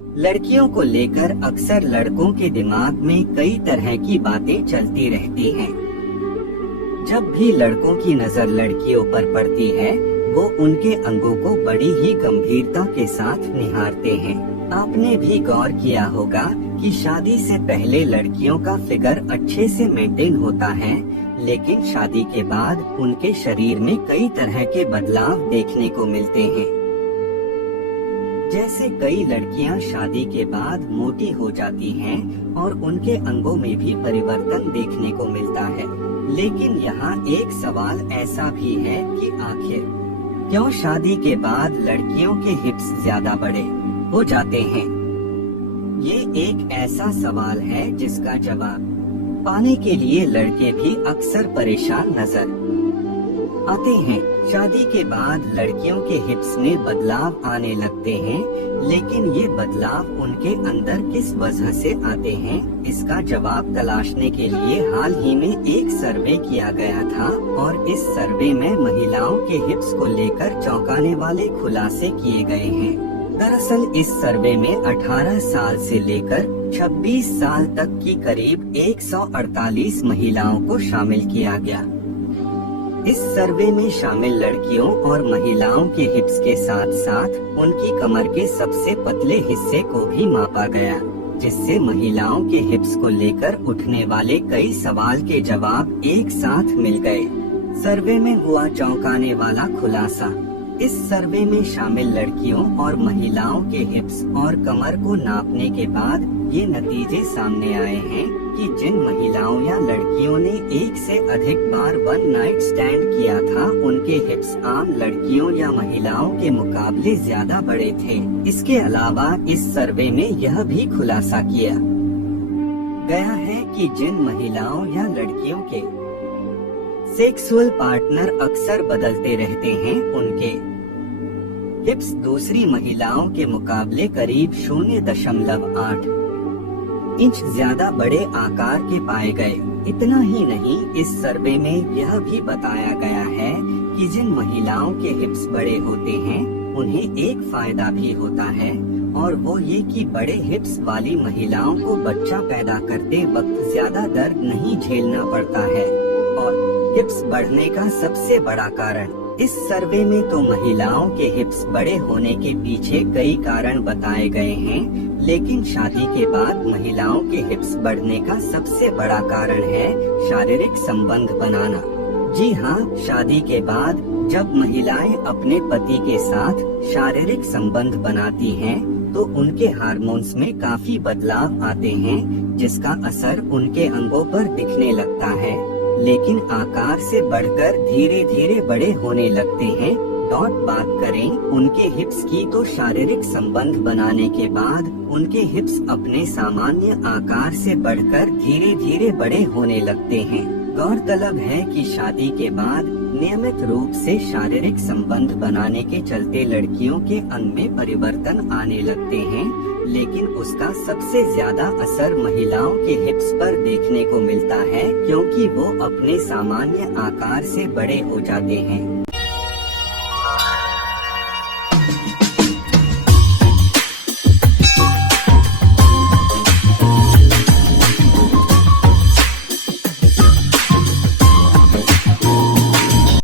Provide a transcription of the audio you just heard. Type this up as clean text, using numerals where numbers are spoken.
लड़कियों को लेकर अक्सर लड़कों के दिमाग में कई तरह की बातें चलती रहती हैं। जब भी लड़कों की नजर लड़कियों पर पड़ती है, वो उनके अंगों को बड़ी ही गंभीरता के साथ निहारते हैं। आपने भी गौर किया होगा कि शादी से पहले लड़कियों का फिगर अच्छे से मेंटेन होता है, लेकिन शादी के बाद उनके शरीर में कई तरह के बदलाव देखने को मिलते हैं। जैसे कई लड़कियां शादी के बाद मोटी हो जाती हैं और उनके अंगों में भी परिवर्तन देखने को मिलता है। लेकिन यहाँ एक सवाल ऐसा भी है कि आखिर क्यों शादी के बाद लड़कियों के हिप्स ज्यादा बड़े हो जाते हैं? ये एक ऐसा सवाल है जिसका जवाब पाने के लिए लड़के भी अक्सर परेशान नजर आते हैं। शादी के बाद लड़कियों के हिप्स में बदलाव आने लगते हैं, लेकिन ये बदलाव उनके अंदर किस वजह से आते हैं, इसका जवाब तलाशने के लिए हाल ही में एक सर्वे किया गया था और इस सर्वे में महिलाओं के हिप्स को लेकर चौंकाने वाले खुलासे किए गए हैं। दरअसल इस सर्वे में 18 साल से लेकर 26 साल तक की करीब 148 महिलाओं को शामिल किया गया। इस सर्वे में शामिल लड़कियों और महिलाओं के हिप्स के साथ साथ उनकी कमर के सबसे पतले हिस्से को भी मापा गया, जिससे महिलाओं के हिप्स को लेकर उठने वाले कई सवाल के जवाब एक साथ मिल गए। सर्वे में हुआ चौंकाने वाला खुलासा। इस सर्वे में शामिल लड़कियों और महिलाओं के हिप्स और कमर को नापने के बाद ये नतीजे सामने आए हैं कि जिन महिलाओं या लड़कियों ने एक से अधिक बार वन नाइट स्टैंड किया था, उनके हिप्स आम लड़कियों या महिलाओं के मुकाबले ज्यादा बड़े थे। इसके अलावा इस सर्वे में यह भी खुलासा किया गया है कि जिन महिलाओं या लड़कियों के सेक्सुअल पार्टनर अक्सर बदलते रहते हैं, उनके हिप्स दूसरी महिलाओं के मुकाबले करीब 0.8 इंच ज्यादा बड़े आकार के पाए गए। इतना ही नहीं, इस सर्वे में यह भी बताया गया है कि जिन महिलाओं के हिप्स बड़े होते हैं, उन्हें एक फायदा भी होता है, और वो ये कि बड़े हिप्स वाली महिलाओं को बच्चा पैदा करते वक्त ज्यादा दर्द नहीं झेलना पड़ता है। और हिप्स बढ़ने का सबसे बड़ा कारण, इस सर्वे में तो महिलाओं के हिप्स बड़े होने के पीछे कई कारण बताए गए हैं, लेकिन शादी के बाद महिलाओं के हिप्स बढ़ने का सबसे बड़ा कारण है शारीरिक संबंध बनाना। जी हाँ, शादी के बाद जब महिलाएं अपने पति के साथ शारीरिक संबंध बनाती हैं, तो उनके हार्मोन्स में काफी बदलाव आते हैं, जिसका असर उनके अंगों पर दिखने लगता है, लेकिन आकार से बढ़कर धीरे धीरे बड़े होने लगते हैं। बात करें उनके हिप्स की, तो शारीरिक संबंध बनाने के बाद उनके हिप्स अपने सामान्य आकार से बढ़कर धीरे धीरे बड़े होने लगते हैं। गौरतलब है कि शादी के बाद नियमित रूप से शारीरिक संबंध बनाने के चलते लड़कियों के अंग में परिवर्तन आने लगते हैं, लेकिन उसका सबसे ज्यादा असर महिलाओं के हिप्स पर देखने को मिलता है, क्योंकि वो अपने सामान्य आकार से बड़े हो जाते हैं।